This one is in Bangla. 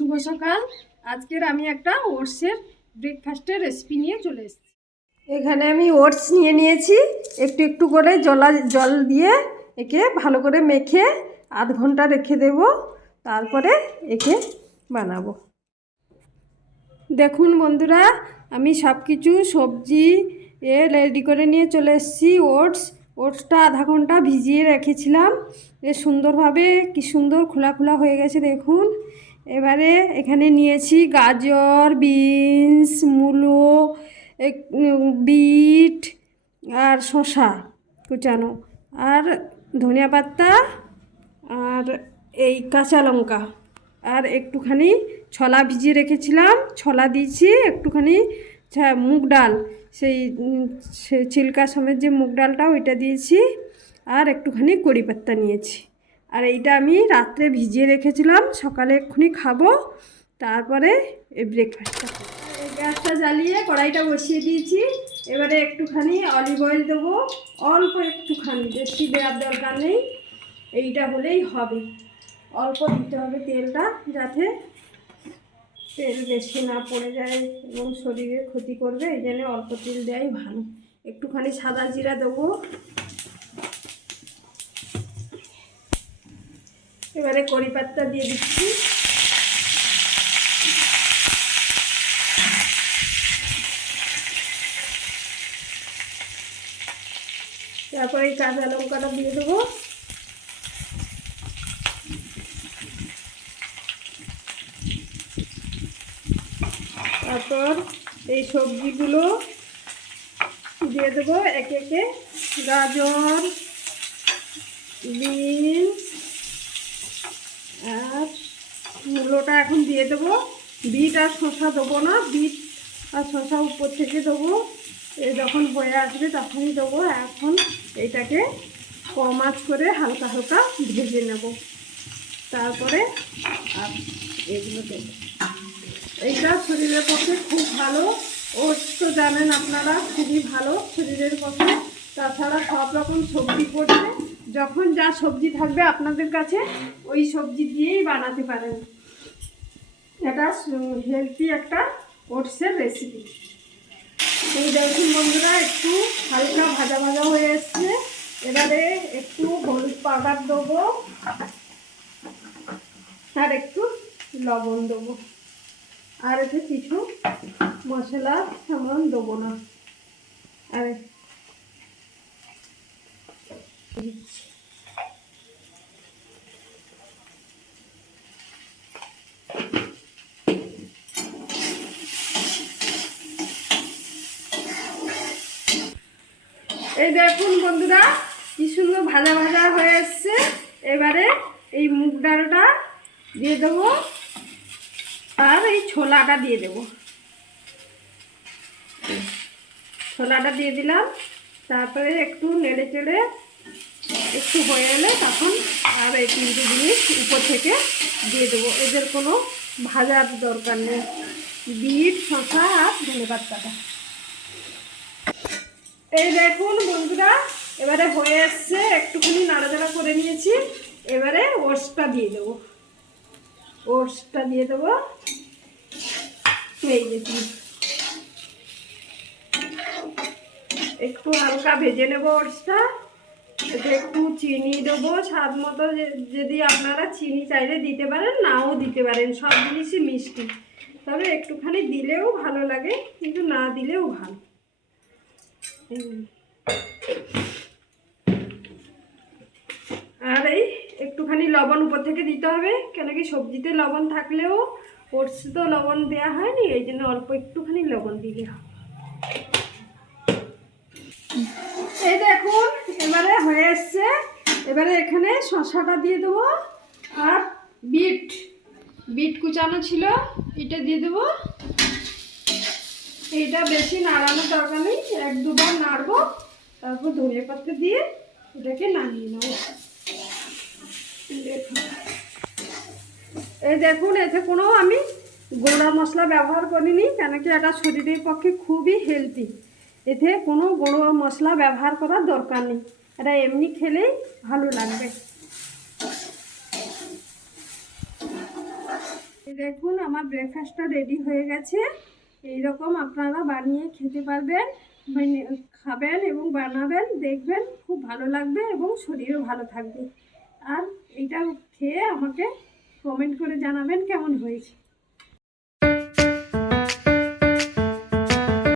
শুভ সকাল। আজকের আমি একটা ওটসের ব্রেকফাস্টের রেসিপি নিয়ে চলে এসেছি। এখানে আমি ওটস নিয়ে নিয়েছি, একটু একটু করে জল দিয়ে একে ভালো করে মেখে আধ ঘন্টা রেখে দেব, তারপরে একে বানাবো। দেখুন বন্ধুরা, আমি সব কিছু সবজি রেডি করে নিয়ে চলে এসেছি। ওটসটা আধা ঘন্টা ভিজিয়ে রেখেছিলাম, সুন্দরভাবে কি সুন্দর খোলা খোলা হয়ে গেছে দেখুন। এবারে এখানে নিয়েছি গাজর, বিনস, মূলো, বিট আর শসা কুচানো, আর ধনিয়া পাতা, আর এই কাঁচা লঙ্কা, আর একটুখানি ছোলা ভিজিয়ে রেখেছিলাম, ছোলা দিয়েছি, একটুখানি মুগ ডাল, সেই ছিলকা সমেত যে মুগ ডালটা ওইটা দিয়েছি, আর একটুখানি কড়ি পাতা নিয়েছি। আর এইটা আমি রাত্রে ভিজিয়ে রেখেছিলাম, সকালে এক্ষুনি খাবো, তারপরে এই ব্রেকফাস্টটা। গ্যাসটা জ্বালিয়ে কড়াইটা বসিয়ে দিয়েছি। এবারে একটুখানি অলিভ অয়েল দেবো, অল্প একটুখানি, বেশি দেওয়ার দরকার নেই, এইটা হলেই হবে। অল্প দিতে হবে তেলটা, যাতে তেল বেশি না পড়ে যায় এবং শরীরে ক্ষতি করবে, এই জন্য অল্প তেল দেওয়াই ভালো। একটুখানি সাদা জিরা দেবো। এবারে কড়ি পাতা দিয়ে দিচ্ছি। তারপরে এই কাঁচা লঙ্কাটা দিয়ে দেবো। তারপর এই সবজিগুলো দিয়ে দেবো একে একে। গাজর, বিনস আর মূলোটা এখন দিয়ে দেবো। বিট আর শসা দেবো না, বিট আর শসা উপর থেকে দেবো, যখন হয়ে আসবে তখনই দেবো। এখন এইটাকে কম আঁচ করে হালকা হালকা ভেজে নেব, তারপরে আর এগুলো দেবো। এইটা শরীরের পক্ষে খুব ভালো। ওটস তো জানেন আপনারা, খুবই ভালো শরীরের পক্ষে। তাছাড়া সব রকম সবজি পড়ছে, যখন যা সবজি থাকবে আপনাদের কাছে ওই সবজি দিয়েই বানাতে পারেন। এটা হেলদি একটা ওটসের রেসিপি। এই দেখুন বন্ধুরা, একটু হালকা ভাজা ভাজা হয়ে এসছে। এবারে একটু হলুদ পাউডার দেবো আর একটু লবণ দেবো, আর এতে কিছু মশলা সামান দেবো না। আর এই দেখুন বন্ধুরা, কি সুন্দর ভাজা ভাজা হয়ে এসছে। এবারে এই মুগ ডালটা দিয়ে দেবো, আর এই ছোলাটা দিয়ে দেবো। ছোলাটা দিয়ে দিলাম, তারপরে একটু নেড়ে চেড়ে একটু হয়ে এলে তখন আর এই তিনটে জিনিস উপর থেকে দিয়ে দেবো। এদের কোনো ভাজার দরকার নেই, বিট, শসা আর ধনে পাতাটা। এই দেখুন বন্ধুরা, এবারে হয়ে এসছে, একটুখানি নাড়াচাড়া করে নিয়েছি। এবারে ওটসটা দিয়ে দেবো। ওটসটা দিয়ে দেবো, এই দেখুন একটু হালকা ভেজে নেব ওটসটা। এতে একটু চিনি দেবো স্বাদ মতো, যদি আপনারা চিনি চাইলে দিতে পারেন, নাও দিতে পারেন, সব জিনিসই মিষ্টি, তবে একটুখানি দিলেও ভালো লাগে, কিন্তু না দিলেও ভালো। আর এই একটুখানি লবণ উপর থেকে দিতে হবে, কেন কি সবজিতে লবণ থাকলেও ওটসে তো লবণ দেওয়া হয়নি, এই জন্য অল্প একটুখানি লবণ দিলে হবে। এই দেখুন এবারে হয়ে এসছে। এবারে এখানে শসাটা দিয়ে দেবো, আর বিট কুচানো ছিল এটা দিয়ে দেবো। এইটা বেশি নাড়ানো দরকার নেই, এক দুবার নাড়বো, তারপর ধনিয়া পাতা দিয়ে এটাকে নামিয়ে নেবো। এই দেখুন, এতে কোনো আমি গোড়া মশলা ব্যবহার করিনি, কেন কি এটা শরীরের পক্ষে খুবই হেলদি। এতে কোনো গুঁড়ো মশলা ব্যবহার করার দরকার নেই, এটা এমনি খেলেই ভালো লাগবে। এই দেখুন আমার ব্রেকফাস্টটা রেডি হয়ে গেছে। এই রকম আপনারা বানিয়ে খেতে পারবেন, খাবেন এবং বানাবেন, দেখবেন খুব ভালো লাগবে এবং শরীরও ভালো থাকবে। আর এইটা খেয়ে আমাকে কমেন্ট করে জানাবেন কেমন হয়েছে।